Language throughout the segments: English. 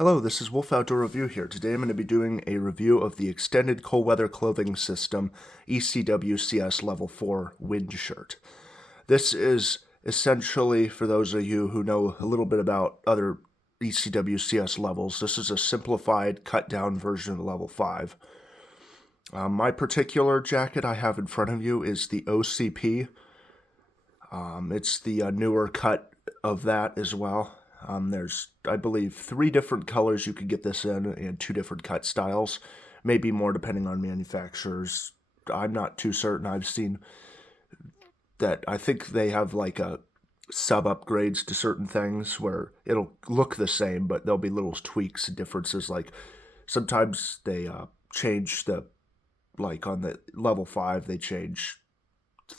Hello, this is Wolf Outdoor Review here. Today I'm going to be doing a review of the Extended Cold Weather Clothing System ECWCS Level 4 wind shirt. This is essentially, for those of you who know a little bit about other ECWCS levels, this is a simplified, cut-down version of Level 5. My particular jacket I have in front of you is the OCP. It's the newer cut of that as well. There's, I believe, 3 different colors you could get this in and 2 different cut styles. Maybe more depending on manufacturers. I'm not too certain. I've seen that I think they have like a sub-upgrades to certain things where it'll look the same, but there'll be little tweaks and differences. Like sometimes they change the, like on the level 5, they change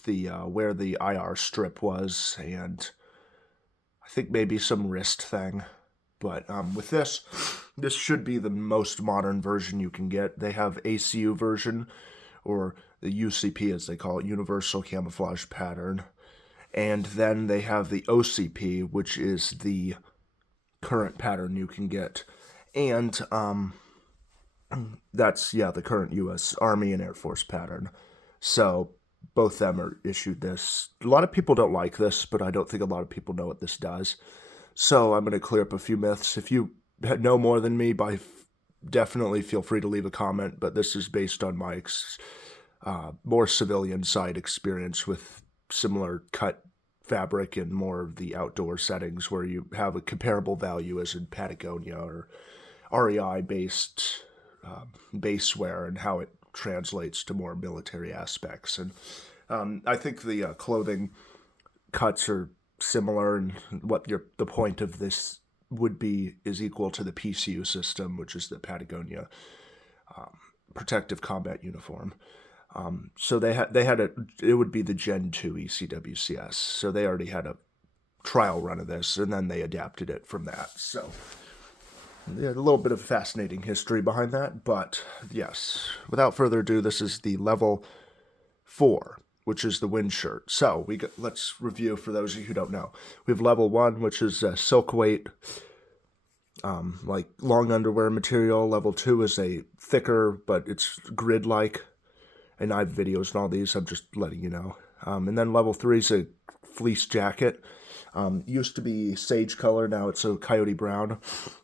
the where the IR strip was, and I think maybe some wrist thing. But with this should be the most modern version you can get. They have ACU version, or the UCP as they call it, Universal Camouflage Pattern. And then they have the OCP, which is the current pattern you can get. And that's, yeah, the current U.S. Army and Air Force pattern. So both them are issued this. A lot of people don't like this, but I don't think a lot of people know what this does. So I'm going to clear up a few myths. If you know more than me, definitely feel free to leave a comment, but this is based on my more civilian side experience with similar cut fabric in more of the outdoor settings where you have a comparable value as in Patagonia or REI-based base wear and how it translates to more military aspects. And I think the clothing cuts are similar, and what the point of this would be is equal to the PCU system, which is the Patagonia Protective Combat Uniform. So it would be the Gen 2 ECWCS. So they already had a trial run of this, and then they adapted it from that. So yeah, a little bit of fascinating history behind that, but yes, without further ado, this is the Level 4, which is the wind shirt. So let's review for those of you who don't know. We have Level 1, which is a silk weight, like long underwear material. Level 2 is a thicker, but it's grid-like, and I have videos and all these, I'm just letting you know. And then Level 3 is a fleece jacket. Used to be sage color, now it's a coyote brown.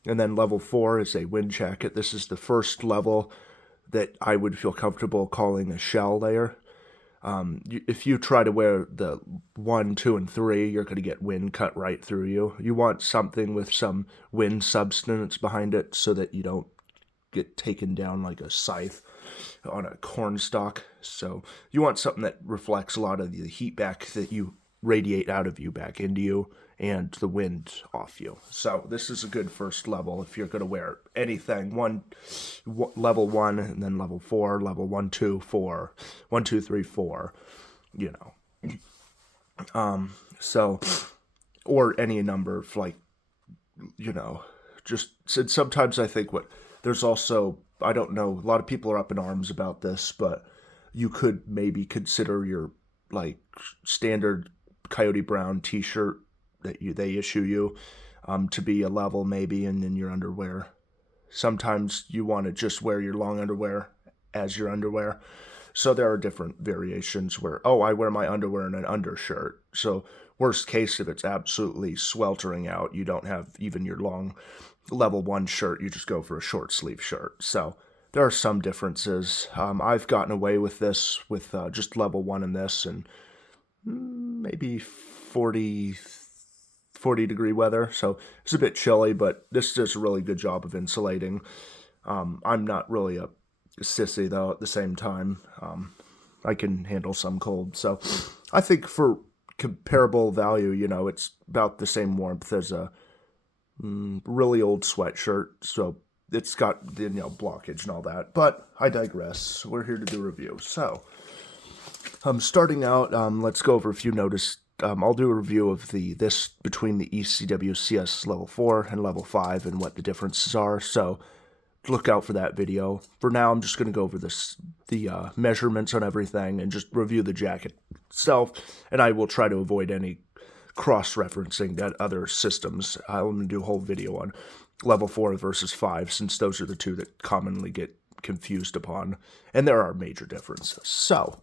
And then Level 4 is a wind jacket. This is the first level that I would feel comfortable calling a shell layer. If you try to wear the 1, 2, and 3, you're going to get wind cut right through you. You want something with some wind substance behind it so that you don't get taken down like a scythe on a corn stalk. So you want something that reflects a lot of the heat back that you radiate out of you back into you and the wind off you. So this is a good first level if you're going to wear anything. Level 1 and then Level 4, Level 1, 2, 4, 1, 2, 3, 4, you know. So, or any number of, like, you know, just sometimes I think there's also, I don't know, a lot of people are up in arms about this, but you could maybe consider your like standard coyote brown t-shirt that they issue you to be a level maybe, and then your underwear. Sometimes you want to just wear your long underwear as your underwear. So there are different variations where, oh, I wear my underwear in an undershirt. So worst case, if it's absolutely sweltering out, you don't have even your long Level 1 shirt, you just go for a short sleeve shirt. So there are some differences. I've gotten away with this with just Level 1 in this, and maybe 40 degree weather, so it's a bit chilly, but this does a really good job of insulating. I'm not really a sissy though at the same time. I can handle some cold, so I think for comparable value, you know, it's about the same warmth as a really old sweatshirt, so it's got the, you know, blockage and all that, but I digress. We're here to do a review. So starting out, let's go over a few notice. I'll do a review of this between the ECWCS Level 4 and Level 5 and what the differences are, so look out for that video. For now, I'm just going to go over the measurements on everything and just review the jacket itself, and I will try to avoid any cross-referencing that other systems. I'm going to do a whole video on level 4 versus 5, since those are the two that commonly get confused upon, and there are major differences. So,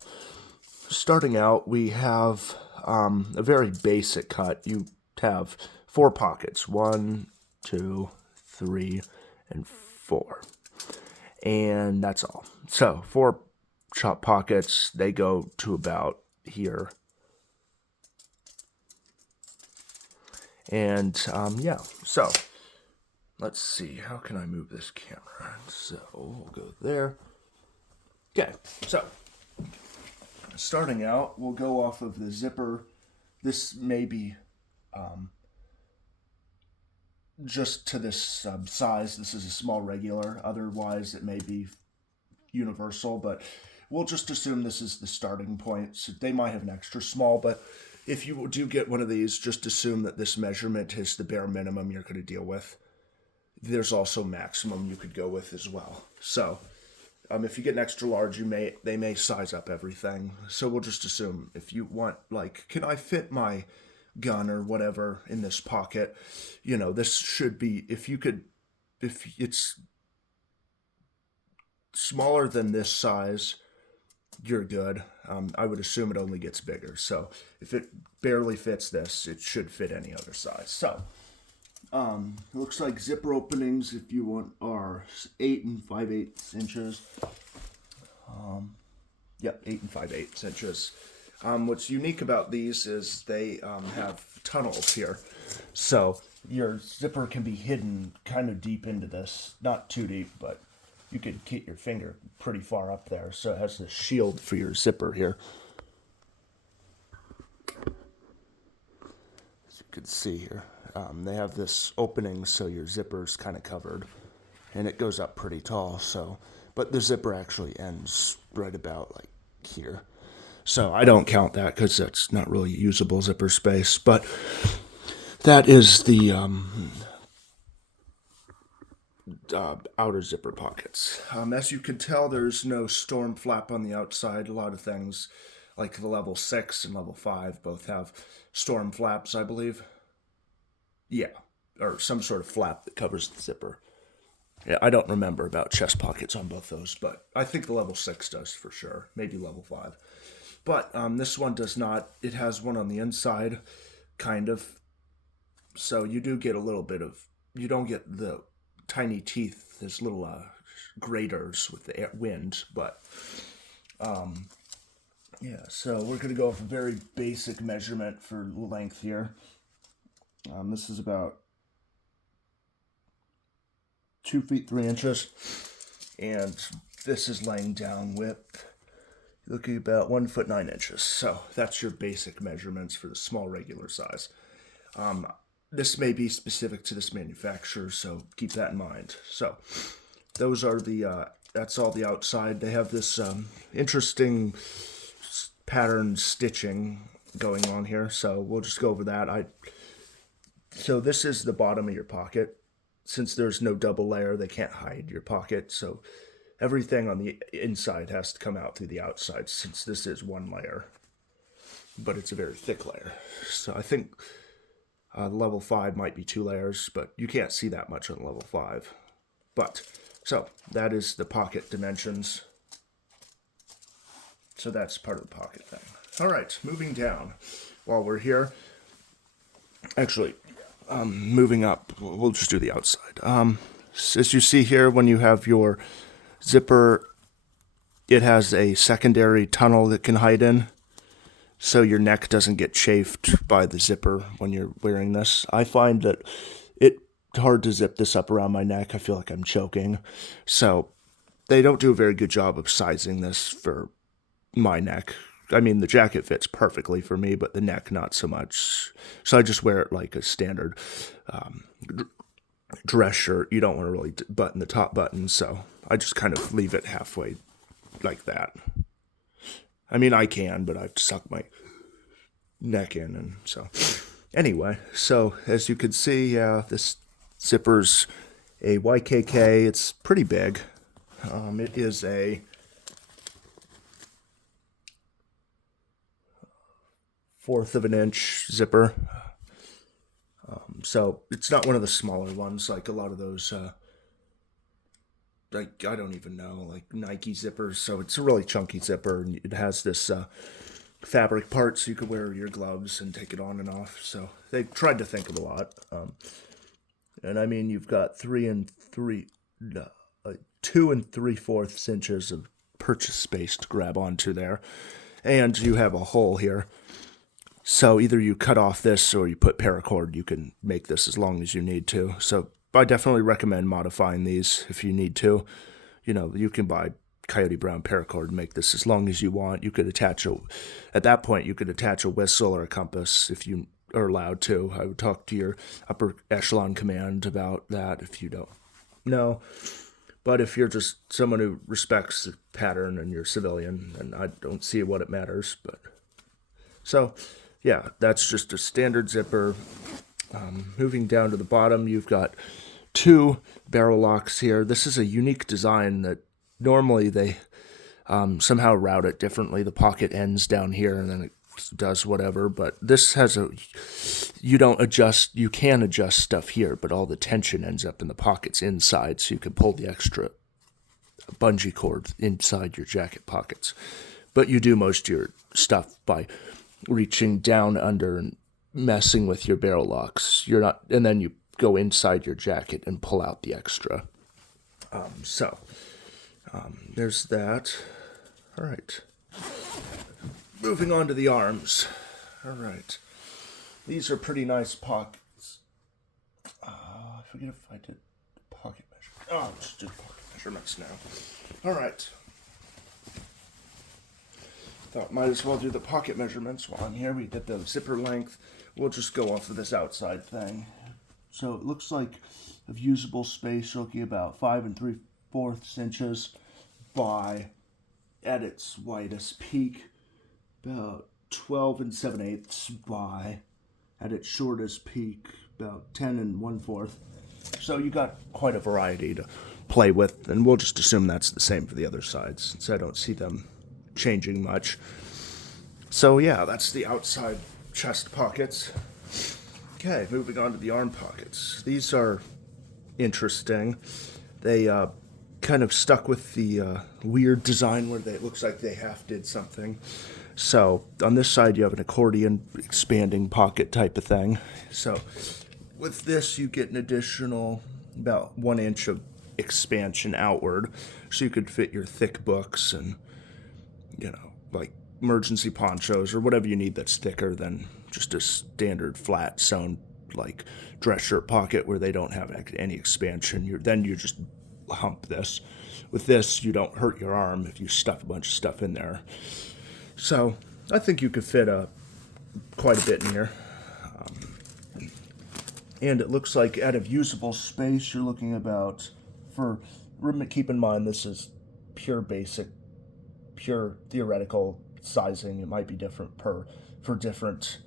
starting out, we have a very basic cut. You have 4 pockets, 1, 2, 3, and 4, and that's all. So 4 chop pockets, they go to about here, and yeah, so let's see, how can I move this camera? So we'll go there. Okay, so starting out, we'll go off of the zipper. This may be just to this size. This is a small regular. Otherwise, it may be universal, but we'll just assume this is the starting point. So they might have an extra small, but if you do get one of these, just assume that this measurement is the bare minimum you're going to deal with. There's also maximum you could go with as well. So if you get an extra large, they may size up everything. So we'll just assume if you want, like, can I fit my gun or whatever in this pocket? You know, this should be, if it's smaller than this size, you're good. I would assume it only gets bigger. So if it barely fits this, it should fit any other size. So it looks like zipper openings, if you want, are 8 5/8 inches. Yep, 8 5/8 inches. What's unique about these is they have tunnels here. So your zipper can be hidden kind of deep into this. Not too deep, but you could get your finger pretty far up there. So it has this shield for your zipper here. As you can see here, they have this opening so your zipper's kind of covered. And it goes up pretty tall, so, but the zipper actually ends right about like here. So I don't count that because that's not really usable zipper space, but that is the outer zipper pockets. As you can tell, there's no storm flap on the outside. A lot of things like the level 6 and level 5 both have storm flaps, I believe. Yeah, or some sort of flap that covers the zipper. Yeah, I don't remember about chest pockets on both those, but I think the level 6 does for sure. Maybe level 5. But this one does not. It has one on the inside, kind of. So you do get a little bit of, you don't get the tiny teeth, there's little graters with the wind, but yeah, so we're going to go with a very basic measurement for length here. This is about 2 feet 3 inches, and this is laying down width, looking about 1 foot 9 inches. So that's your basic measurements for the small regular size. This may be specific to this manufacturer, so keep that in mind. So those are that's all the outside. They have this interesting pattern stitching going on here, so we'll just go over that. So this is the bottom of your pocket. Since there's no double layer, they can't hide your pocket, so everything on the inside has to come out through the outside, since this is one layer, but it's a very thick layer. So I think level 5 might be 2 layers, but you can't see that much on level 5. But, so, that is the pocket dimensions. So that's part of the pocket thing. Alright, moving down. While we're here, actually, moving up, we'll just do the outside. As you see here, when you have your zipper, it has a secondary tunnel that can hide in, so your neck doesn't get chafed by the zipper when you're wearing this. I find that it's hard to zip this up around my neck. I feel like I'm choking. So they don't do a very good job of sizing this for my neck. I mean, the jacket fits perfectly for me, but the neck not so much. So I just wear it like a standard dress shirt. You don't want to really button the top button, so I just kind of leave it halfway like that. I mean, I can, but I've sucked my neck in, and so anyway. So as you can see, this zipper's a YKK. It's pretty big. It is a 1/4 of an inch zipper. So it's not one of the smaller ones like a lot of those, like, I don't even know, like Nike zippers. So it's a really chunky zipper, and it has this fabric part so you could wear your gloves and take it on and off. So they tried to think of a lot. And I mean, you've got 2 3/4 inches of purchase space to grab onto there. And you have a hole here. So either you cut off this or you put paracord. You can make this as long as you need to. So I definitely recommend modifying these if you need to. You know, you can buy Coyote Brown paracord and make this as long as you want. You could attach at that point, you could attach a whistle or a compass if you are allowed to. I would talk to your upper echelon command about that if you don't know. But if you're just someone who respects the pattern and you're civilian, then I don't see what it matters. But so, yeah, that's just a standard zipper. Moving down to the bottom, you've got 2 barrel locks here. This is a unique design that normally they somehow route it differently. The pocket ends down here and then it does whatever. But this has you can adjust stuff here, but all the tension ends up in the pockets inside, so you can pull the extra bungee cord inside your jacket pockets. But you do most of your stuff by reaching down under and messing with your barrel locks. And then you go inside your jacket and pull out the extra. There's that. All right. Moving on to the arms. All right. These are pretty nice pockets. I forget if I did pocket measurements. Oh, I'll just do pocket measurements now. All right. Thought might as well do the pocket measurements while I'm here. We did the zipper length. We'll just go off of this outside thing. So it looks like of usable space, you're looking about 5 3/4 inches by, at its widest peak, about 12 7/8 by, at its shortest peak, about 10 1/4. So you got quite a variety to play with, and we'll just assume that's the same for the other sides, since I don't see them changing much. So yeah, that's the outside chest pockets. Okay, moving on to the arm pockets. These are interesting. They kind of stuck with the weird design where it looks like they half did something. So on this side, you have an accordion expanding pocket type of thing. So with this, you get an additional about 1 inch of expansion outward, so you could fit your thick books and, like emergency ponchos or whatever you need that's thicker than just a standard flat sewn like dress shirt pocket where they don't have any expansion. Then you just hump this. With this, you don't hurt your arm if you stuff a bunch of stuff in there. So I think you could fit quite a bit in here. And it looks like out of usable space, you're looking about, keep in mind this is pure theoretical sizing. It might be different for different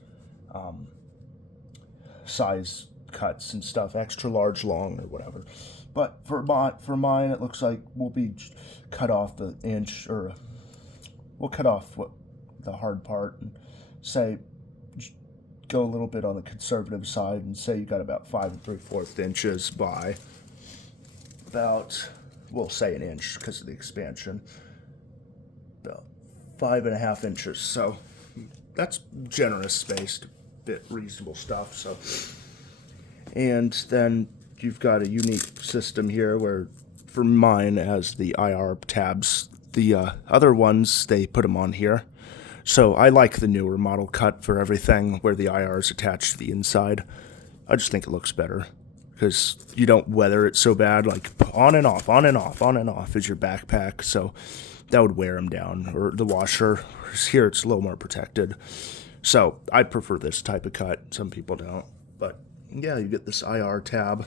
size cuts and stuff, extra large, long, or whatever. But for mine, it looks like we'll be cut off the inch, or we'll cut off the hard part and say go a little bit on the conservative side and say you got about 5 3/4 inches by about, we'll say an inch because of the expansion, about 5.5 inches. So that's generous spaced, bit reasonable stuff. So, and then you've got a unique system here where, for mine, as the IR tabs. The other ones, they put them on here. So I like the newer model cut for everything where the IR is attached to the inside. I just think it looks better because you don't weather it so bad, like on and off, on and off, on and off is your backpack. So that would wear them down, or the washer. Here it's a little more protected. So I prefer this type of cut. Some people don't. But yeah, you get this IR tab,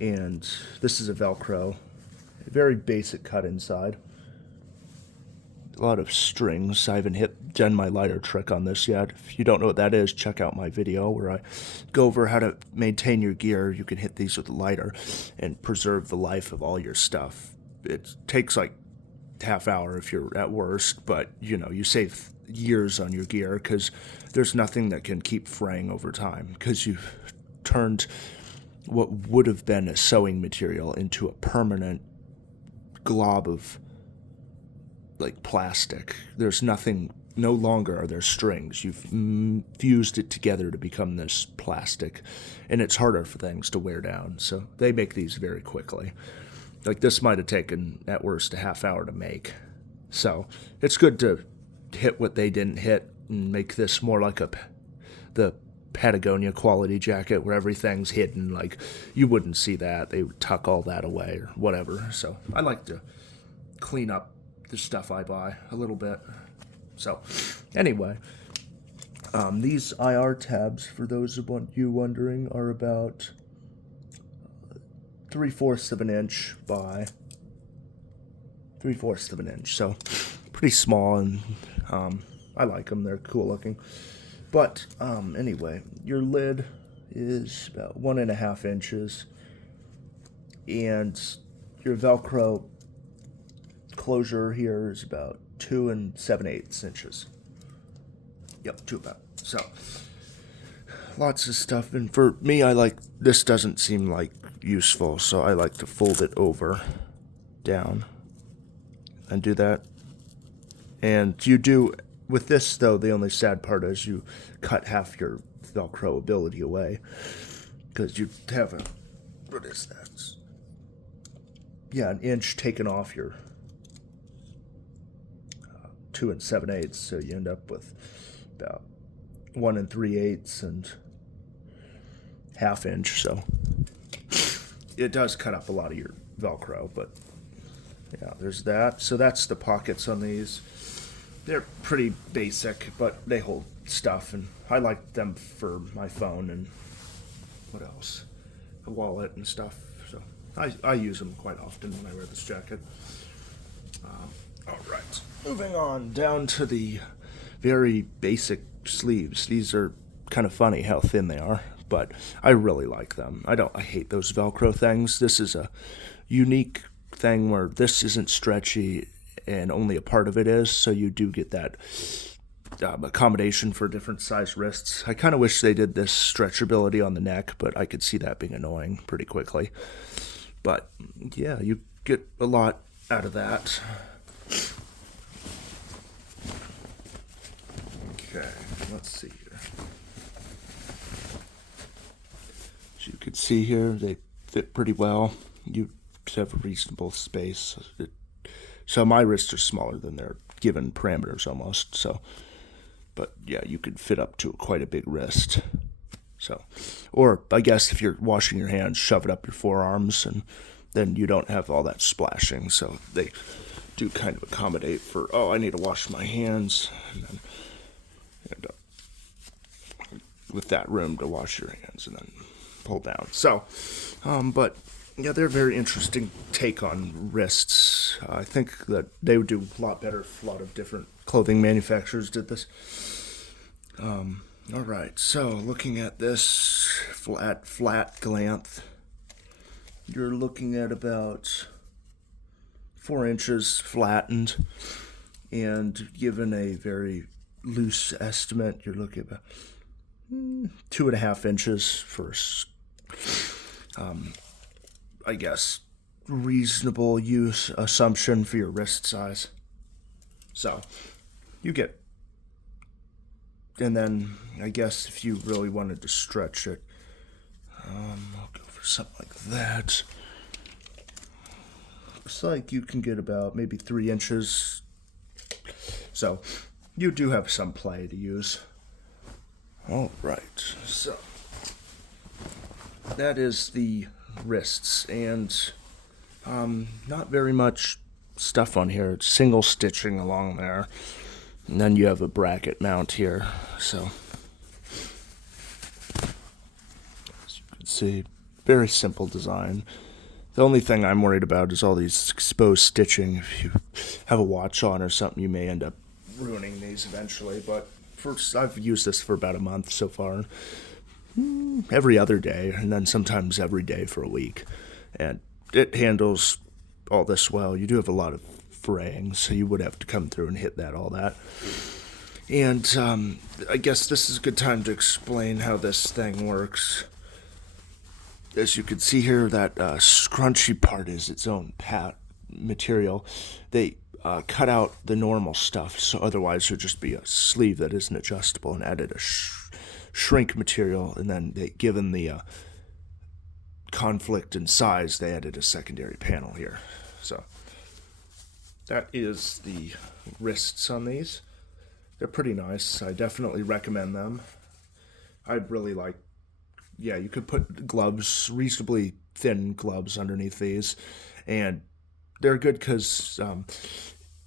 and this is a Velcro. A very basic cut inside. A lot of strings. I haven't done my lighter trick on this yet. If you don't know what that is, check out my video where I go over how to maintain your gear. You can hit these with a lighter and preserve the life of all your stuff. It takes like half hour if you're at worst, but you save years on your gear because there's nothing that can keep fraying over time because you turned what would have been a sewing material into a permanent glob of like plastic. There's nothing, no longer are there strings. You've fused it together to become this plastic, and it's harder for things to wear down. So they make these very quickly. Like this might have taken at worst a half hour to make. So it's good to hit what they didn't hit and make this more like the Patagonia quality jacket where everything's hidden. Like you wouldn't see that. They would tuck all that away or whatever. So I like to clean up the stuff I buy a little bit. So anyway, these IR tabs, for those of you wondering, are about 3/4 of an inch by 3/4 of an inch. So pretty small, and I like them. They're cool looking. But anyway, your lid is about 1.5 inches, and your Velcro closure here is about 2 7/8 inches. Yep, two about. So lots of stuff, and for me, I like this. Doesn't seem like useful, so I like to fold it over, down, and do that. And you do with this though. The only sad part is you cut half your Velcro ability away because you have a, what is that? Yeah, an inch taken off your 2 7/8, so you end up with about 1 3/8 and ½ inch. So it does cut up a lot of your Velcro, but yeah, there's that. So that's the pockets on these. They're pretty basic, but they hold stuff, and I like them for my phone and what else? A wallet and stuff. So I use them quite often when I wear this jacket. All right, moving on down to the very basic sleeves. These are kind of funny how thin they are, but I really like them. I hate those Velcro things. This is a unique thing where this isn't stretchy and only a part of it is, so you do get that accommodation for different size wrists. I kind of wish they did this stretchability on the neck, but I could see that being annoying pretty quickly. But yeah, you get a lot out of that. Okay, let's see here. As you can see here, they fit pretty well. You have a reasonable space. So my wrists are smaller than their given parameters almost. So, but yeah, you could fit up to quite a big wrist. So, or I guess if you're washing your hands, shove it up your forearms, and then you don't have all that splashing. So they do kind of accommodate for, oh, I need to wash my hands, and then with that room to wash your hands and then pull down. So, but yeah, they're a very interesting take on wrists. I think that they would do a lot better if a lot of different clothing manufacturers did this. All right, so looking at this flat glanth, you're looking at about 4 inches flattened, and given a very loose estimate, you're looking at about 2.5 inches for, I guess, reasonable use assumption for your wrist size. So you get, and then I guess if you really wanted to stretch it, I'll go for something like that. Looks like you can get about maybe 3 inches. So you do have some play to use. All right, so that is the wrists, and not very much stuff on here. It's single stitching along there, and then you have a bracket mount here. So as you can see, very simple design. The only thing I'm worried about is all these exposed stitching. If you have a watch on or something, you may end up ruining these eventually. But I've used this for about a month so far. Every other day, and then sometimes every day for a week. And it handles all this well. You do have a lot of fraying, so you would have to come through and hit all that. And I guess this is a good time to explain how this thing works. as you can see here, that scrunchy part is its own material. They cut out the normal stuff, so otherwise there'd just be a sleeve that isn't adjustable, and added a shrink material, and then given the conflict in size, they added a secondary panel here. So that is the wrists on these. They're pretty nice. I definitely recommend them. I'd really like, yeah, you could put gloves, reasonably thin gloves underneath these, and they're good because,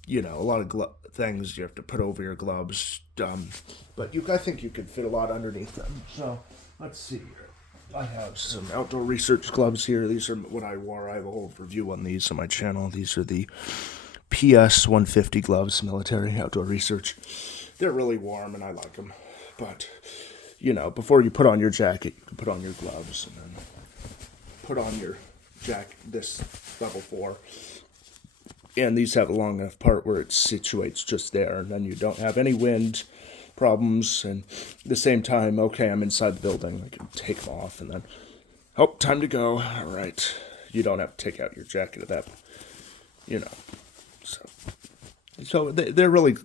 you know, a lot of things you have to put over your gloves, but I think you could fit a lot underneath them. So let's see here. I have some outdoor research gloves here. These are what I wore. I have a whole review on these on my channel. These are the PS 150 gloves, military outdoor research. They're really warm and I like them, but you know, before you put on your jacket, you can put on your gloves and then put on your this level 4. And these have a long enough part where it situates just there, and then you don't have any wind problems. And at the same time, okay, I'm inside the building, I can take them off, and then, oh, time to go. All right, you don't have to take out your jacket at that, you know. So they're really,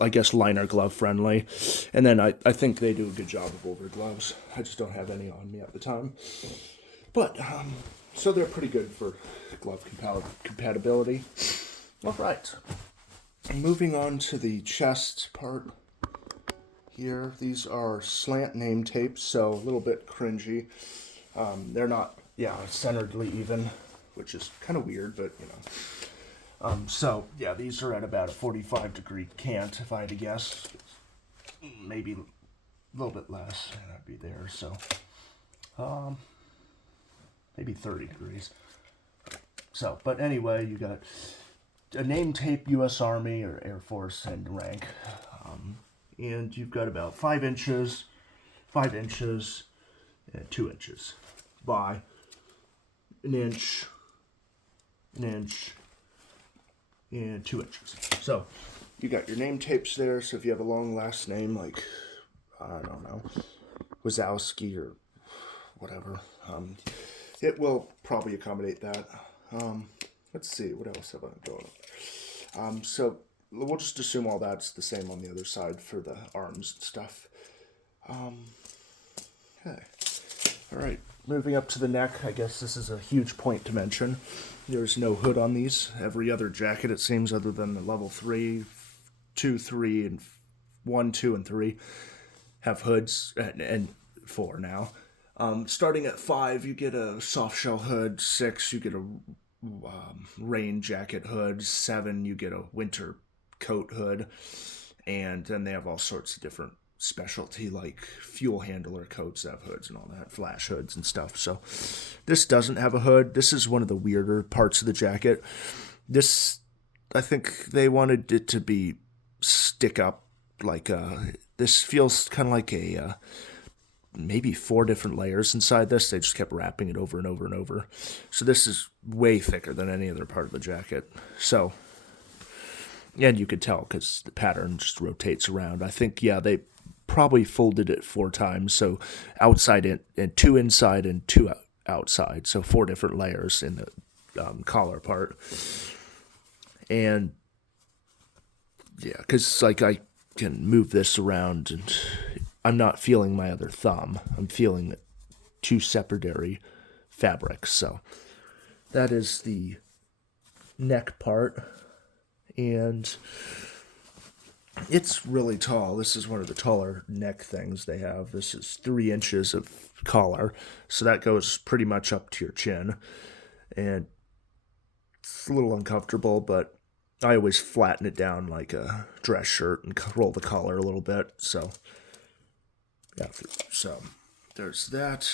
I guess, liner glove friendly. And then I think they do a good job of over gloves. I just don't have any on me at the time. But, so they're pretty good for glove compatibility. All right. Moving on to the chest part here. These are slant name tapes, so a little bit cringy. They're not, centeredly even, which is kind of weird, but, you know. So, yeah, these are at about a 45-degree cant, if I had to guess. Maybe a little bit less, and I'd be there, so maybe 30 degrees. So, but anyway, you got a name tape, U.S. Army or Air Force and rank, and you've got about 5 inches, and 2 inches by an inch, and 2 inches. So you got your name tapes there. So if you have a long last name like, I don't know, Wazowski or whatever, it will probably accommodate that. Let's see, what else have I going on? So we'll just assume all that's the same on the other side for the arms and stuff. Okay. All right. Moving up to the neck, I guess this is a huge point to mention. There's no hood on these. Every other jacket, it seems, other than the level 3, 2, 3, and 1, 2, and 3, have hoods, and 4 now. Starting at 5, you get a soft shell hood. 6, you get a rain jacket hood. 7, you get a winter coat hood. And then they have all sorts of different specialty, like fuel handler coats that have hoods and all that, flash hoods and stuff. So this doesn't have a hood. This is one of the weirder parts of the jacket. This, I think they wanted it to be stick up, like this feels kind of like a maybe 4 different layers inside this. They just kept wrapping it over and over and over. So this is way thicker than any other part of the jacket. So, and you could tell because the pattern just rotates around. I think, yeah, they probably folded it 4 times, so outside and 2 inside and 2 outside, so 4 different layers in the collar part. And yeah, because like I can move this around and I'm not feeling my other thumb, I'm feeling 2 separate fabrics. So that is the neck part, and it's really tall. This is one of the taller neck things they have. This is 3 inches of collar, so that goes pretty much up to your chin. And it's a little uncomfortable, but I always flatten it down like a dress shirt and roll the collar a little bit. So, yeah, so there's that.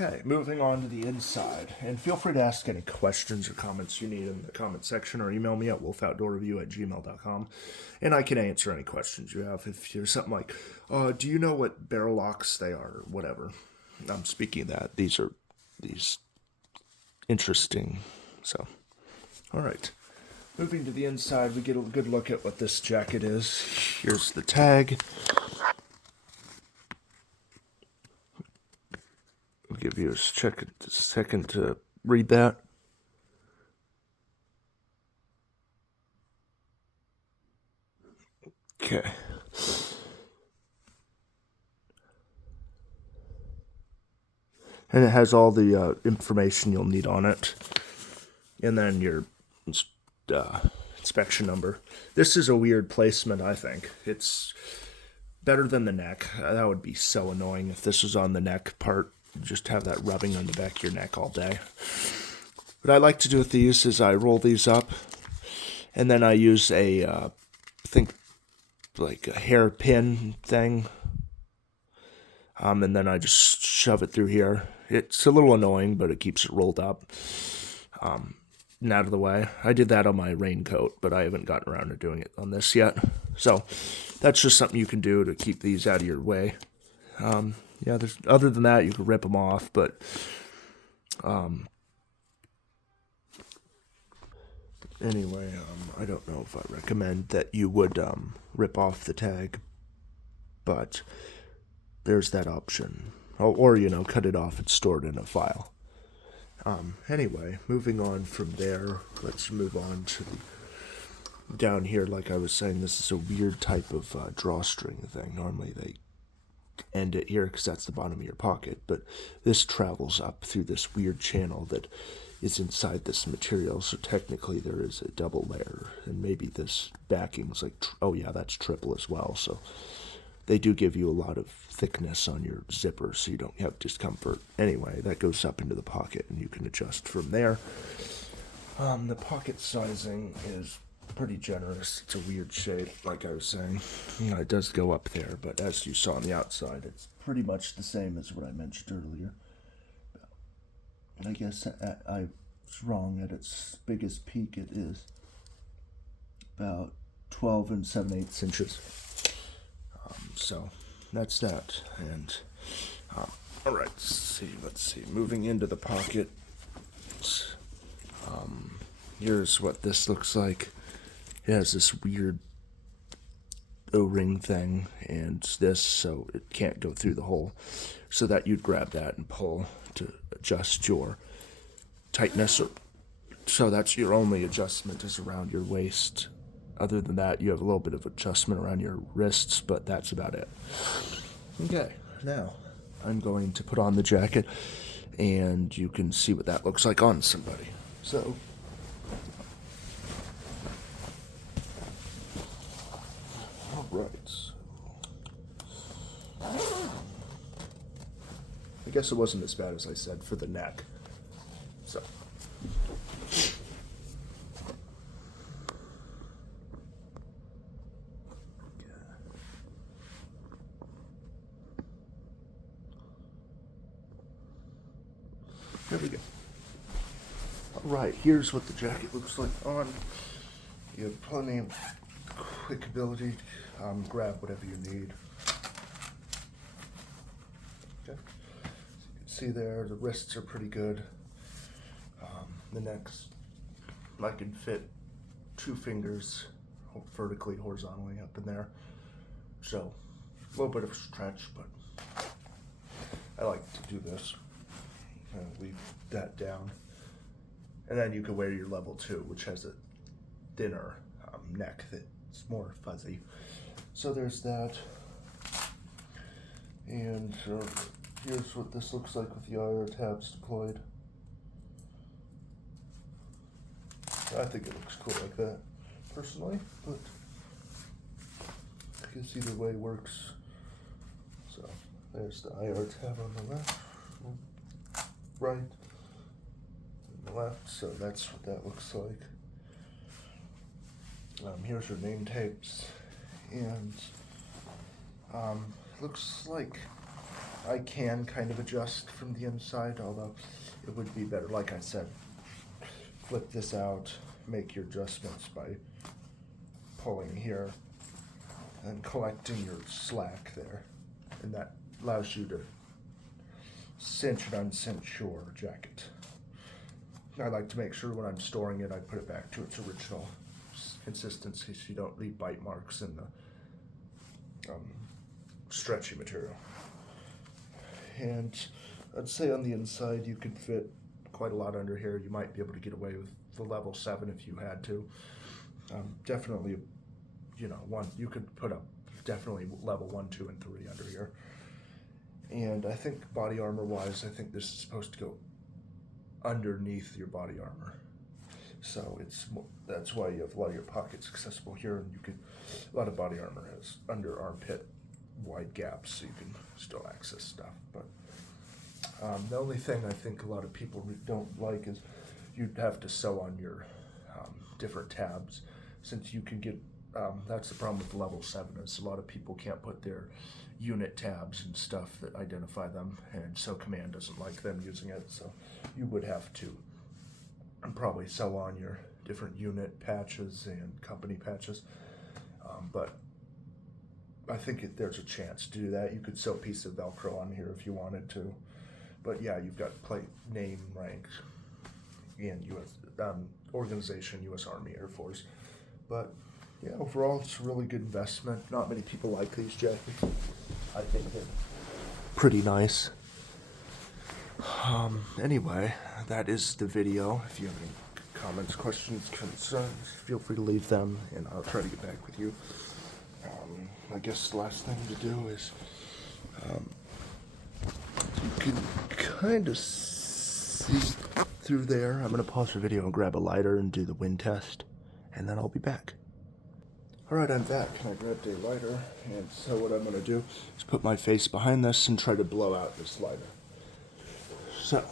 Okay, moving on to the inside. And feel free to ask any questions or comments you need in the comment section, or email me at wolfoutdoorreview@gmail.com, and I can answer any questions you have. If there's something like, do you know what barrel locks they are, or whatever. I'm speaking of that. These are interesting. So, all right. Moving to the inside, we get a good look at what this jacket is. Here's the tag. give you a second to read that. Okay. And it has all the information you'll need on it. And then your inspection number. This is a weird placement, I think. It's better than the neck. That would be so annoying if this was on the neck part. Just have that rubbing on the back of your neck all day. What I like to do with these is I roll these up, and then I use a, think like a hairpin thing, and then I just shove it through here. It's a little annoying, but it keeps it rolled up and out of the way. I did that on my raincoat, but I haven't gotten around to doing it on this yet. So that's just something you can do to keep these out of your way. Yeah, other than that, you can rip them off, but anyway, I don't know if I recommend that you would rip off the tag, but there's that option. Or, cut it off and store it in a file. Anyway, moving on from there, let's move on to down here. Like I was saying, this is a weird type of drawstring thing. Normally they end it here because that's the bottom of your pocket, but this travels up through this weird channel that is inside this material, so technically there is a double layer, and maybe this backing is like, oh yeah, that's triple as well, so they do give you a lot of thickness on your zipper so you don't have discomfort. Anyway, that goes up into the pocket and you can adjust from there. The pocket sizing is pretty generous. It's a weird shape, like I was saying. It does go up there, but as you saw on the outside, it's pretty much the same as what I mentioned earlier. I guess I was wrong. At its biggest peak, it is about 12 7/8 inches. So that's that. And all right, let's see. Moving into the pocket, here's what this looks like. It has this weird O-ring thing and this, so it can't go through the hole. So that you'd grab that and pull to adjust your tightness. So that's your only adjustment is around your waist. Other than that, you have a little bit of adjustment around your wrists, but that's about it. Okay, now I'm going to put on the jacket, and you can see what that looks like on somebody. So, all right. I guess it wasn't as bad as I said for the neck. So. There we go. Alright, here's what the jacket looks like on. You have plenty of quick ability to grab whatever you need. Okay. So you can see there, the wrists are pretty good. The neck's, I can fit 2 fingers vertically, horizontally up in there. So, a little bit of a stretch, but I like to do this. Leave that down, and then you can wear your level 2, which has a thinner neck that's more fuzzy. So there's that, and here's what this looks like with the IR tabs deployed. I think it looks cool like that, personally, but I guess either way works. So there's the IR tab on the left, right, and the left, so that's what that looks like. Here's your name tapes, and looks like I can kind of adjust from the inside, although it would be better, like I said, flip this out, make your adjustments by pulling here and collecting your slack there, and that allows you to cinch and uncinch your jacket. I like to make sure when I'm storing it, I put it back to its original consistency so you don't leave bite marks in the stretchy material. And I'd say on the inside you could fit quite a lot under here. You might be able to get away with the level 7 if you had to. Definitely, you could put up definitely level 1, 2, and 3 under here. And I think body armor wise, I think this is supposed to go underneath your body armor. So that's why you have a lot of your pockets accessible here, and a lot of body armor has under armpit wide gaps, so you can still access stuff. But the only thing I think a lot of people don't like is you'd have to sew on your different tabs, since you can get, that's the problem with level 7 is a lot of people can't put their unit tabs and stuff that identify them, and so command doesn't like them using it, so you would have to probably sew on your different unit patches and company patches, but I think there's a chance to do that. You could sew a piece of Velcro on here if you wanted to, but yeah, you've got name, rank, and U.S. Organization, U.S. Army, Air Force. But yeah, overall, it's a really good investment. Not many people like these jackets. I think they're pretty nice. Anyway, that is the video. If you have any comments, questions, concerns, feel free to leave them, and I'll try to get back with you. I guess the last thing to do is you can kind of see through there. I'm going to pause the video and grab a lighter and do the wind test, and then I'll be back. Alright, I'm back, and I grabbed a lighter, and so what I'm going to do is put my face behind this and try to blow out this lighter. So,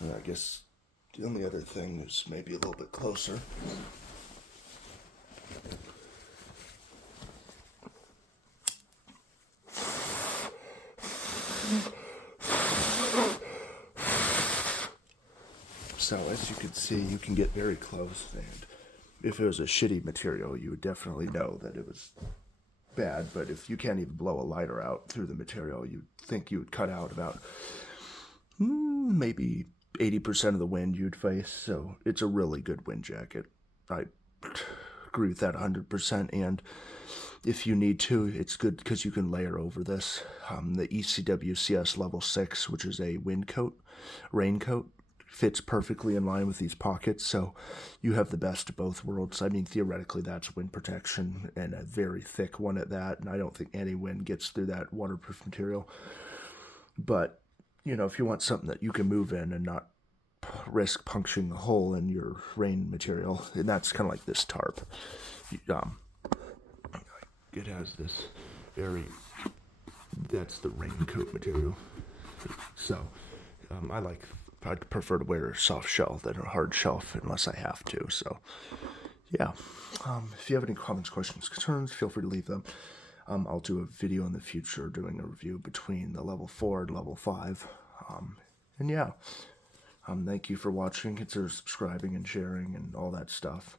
I guess the only other thing is maybe a little bit closer. So as you can see, you can get very close, and if it was a shitty material, you would definitely know that it was bad. But if you can't even blow a lighter out through the material, you'd think you would cut out about maybe 80% of the wind you'd face. So it's a really good wind jacket. I agree with that 100%. And if you need to, it's good because you can layer over this. The ECWCS level 6, which is a raincoat, fits perfectly in line with these pockets, so you have the best of both worlds. I mean, theoretically, that's wind protection, and a very thick one at that, and I don't think any wind gets through that waterproof material. But, if you want something that you can move in and not risk puncturing a hole in your rain material, and that's kind of like this tarp. It has this that's the raincoat material. So, I'd prefer to wear a soft shell than a hard shelf unless I have to. So, yeah. If you have any comments, questions, concerns, feel free to leave them. I'll do a video in the future doing a review between the level 4 and level 5. And yeah. Thank you for watching. Consider subscribing and sharing and all that stuff.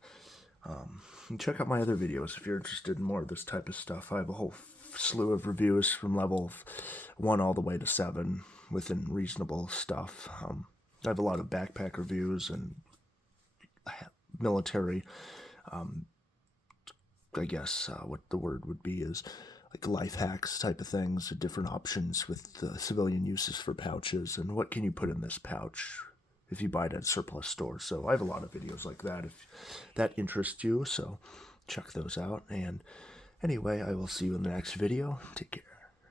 And check out my other videos if you're interested in more of this type of stuff. I have a whole slew of reviews from level 1 all the way to 7 within reasonable stuff. I have a lot of backpack reviews and military, I guess what the word would be is like life hacks type of things, different options with civilian uses for pouches, and what can you put in this pouch if you buy it at a surplus store. So I have a lot of videos like that if that interests you, so check those out. And anyway, I will see you in the next video. Take care.